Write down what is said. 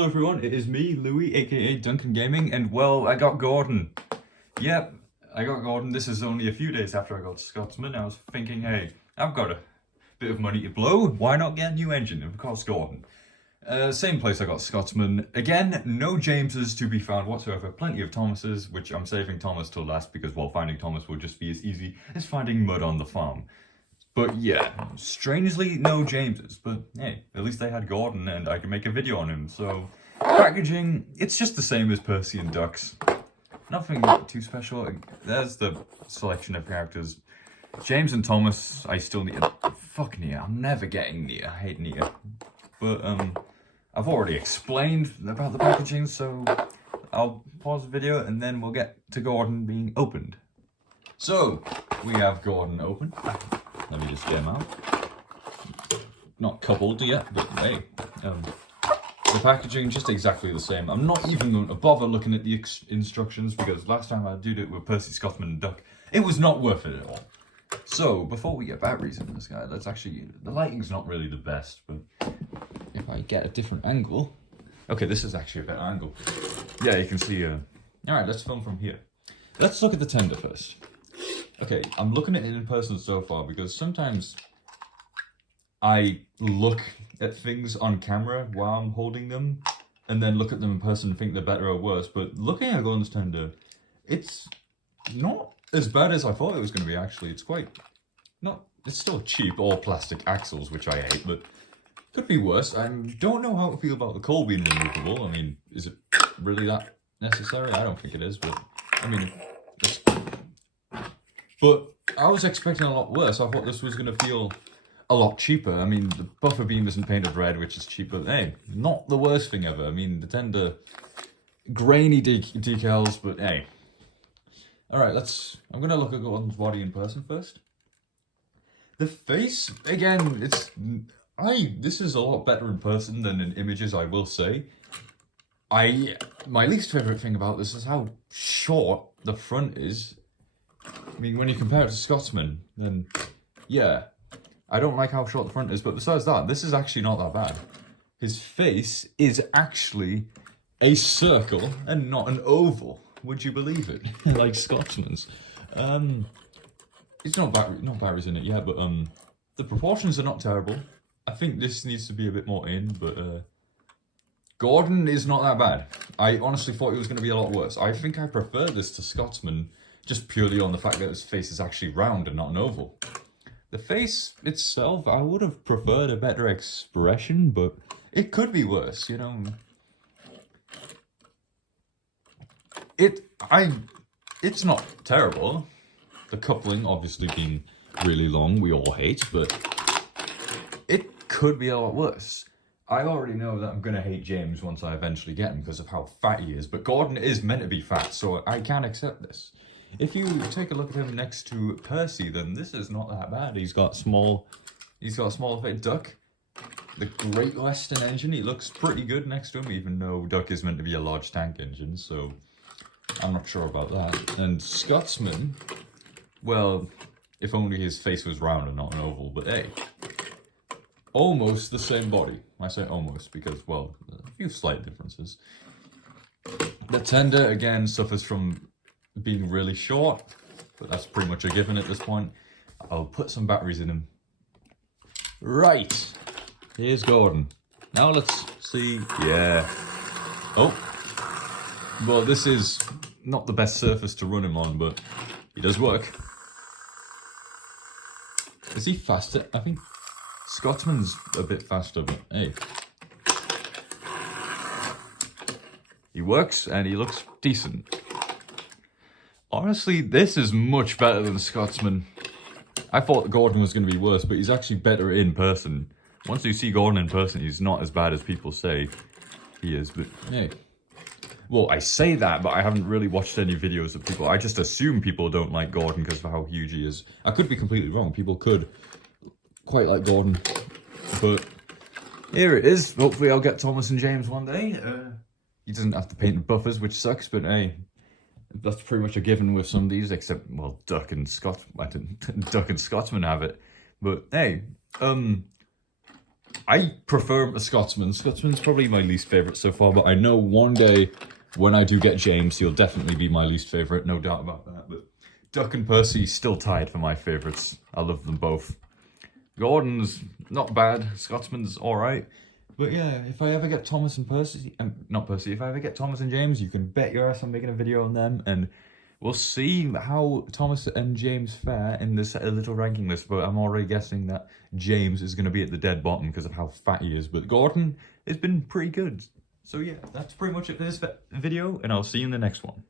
Hello everyone, it is me, Louis, aka Duncan Gaming, and well, I got Gordon. Yep, I got Gordon. This is only a few days after I got Scotsman. I was thinking, hey, I've got a bit of money to blow, why not get a new engine? Of course, Gordon. Same place I got Scotsman. Again, no Jameses to be found whatsoever. Plenty of Thomases, which I'm saving Thomas till last because, well, finding Thomas will just be as easy as finding mud on the farm. But yeah, strangely, no Jameses. But hey, at least they had Gordon and I can make a video on him. So, packaging, it's just the same as Percy and Ducks. Nothing too special. There's the selection of characters. James and Thomas, I still need. Fuck Nia. I'm never getting Nia. I hate Nia. But I've already explained about the packaging, so I'll pause the video and then we'll get to Gordon being opened. So we have Gordon open. Let me just get him out. Not coupled yet, but hey, the packaging just exactly the same. I'm not even going to bother looking at the instructions because last time I did it with Percy, Scotsman and Duck, it was not worth it at all. So before we get batteries in this guy, let's actually, the lighting's not really the best, but if I get a different angle, okay, this is actually a better angle. Yeah, you can see, all right, let's film from here. Let's look at the tender first. Okay, I'm looking at it in person so far because sometimes I look at things on camera while I'm holding them and then look at them in person and think they're better or worse. But looking at Gordon's tender, it's not as bad as I thought it was going to be, actually. It's quite, not, it's still cheap, all plastic axles, which I hate, but could be worse. I don't know how to feel about the coal being removable. I mean, is it really that necessary? I don't think it is, but I mean, it's... But I was expecting a lot worse. I thought this was going to feel a lot cheaper. I mean, the buffer beam isn't painted red, which is cheaper. Hey, not the worst thing ever. I mean, the tender, grainy decals, but hey. Alright, I'm going to look at Gordon's body in person first. The face, again, this is a lot better in person than in images, I will say. My least favourite thing about this is how short the front is. I mean, when you compare it to Scotsman, then yeah, I don't like how short the front is, but besides that, this is actually not that bad. His face is actually a circle and not an oval. Would you believe it? Like Scotsman's. It's not batteries in it yet, but the proportions are not terrible. I think this needs to be a bit more in, but Gordon is not that bad. I honestly thought it was going to be a lot worse. I think I prefer this to Scotsman, just purely on the fact that his face is actually round and not an oval. The face itself, I would have preferred a better expression, but it could be worse, you know. It's not terrible. The coupling obviously being really long, we all hate, but it could be a lot worse. I already know that I'm going to hate James once I eventually get him because of how fat he is, but Gordon is meant to be fat, so I can accept this. If you take a look at him next to Percy, then this is not that bad. He's got a small fit. Duck, the Great Western engine, he looks pretty good next to him, even though Duck is meant to be a large tank engine, so I'm not sure about that. And Scotsman, well, if only his face was round and not an oval, but hey, almost the same body. I say almost because, well, a few slight differences. The tender, again, suffers from being really short, but that's pretty much a given at this point. I'll put some batteries in him. Right, here's Gordon. Now let's see, yeah. Oh, well, this is not the best surface to run him on, but he does work. Is he faster? I think Scotsman's a bit faster, but hey. He works and he looks decent. Honestly, this is much better than Scotsman. I thought Gordon was going to be worse, but he's actually better in person. Once you see Gordon in person, he's not as bad as people say he is, but hey. Well, I say that, but I haven't really watched any videos of people. I just assume people don't like Gordon because of how huge he is. I could be completely wrong. People could quite like Gordon, but here it is. Hopefully I'll get Thomas and James one day. He doesn't have to paint the buffers, which sucks, but hey, that's pretty much a given with some of these, except, well, Duck and Scotsman have it. But hey, I prefer a Scotsman. Scotsman's probably my least favourite so far, but I know one day when I do get James, he'll definitely be my least favourite, no doubt about that. But Duck and Percy still tied for my favourites. I love them both. Gordon's not bad. Scotsman's alright. But yeah, if I ever get Thomas and Percy, not Percy, if I ever get Thomas and James, you can bet your ass I'm making a video on them, and we'll see how Thomas and James fare in this little ranking list, but I'm already guessing that James is going to be at the dead bottom because of how fat he is, but Gordon has been pretty good. So yeah, that's pretty much it for this video, and I'll see you in the next one.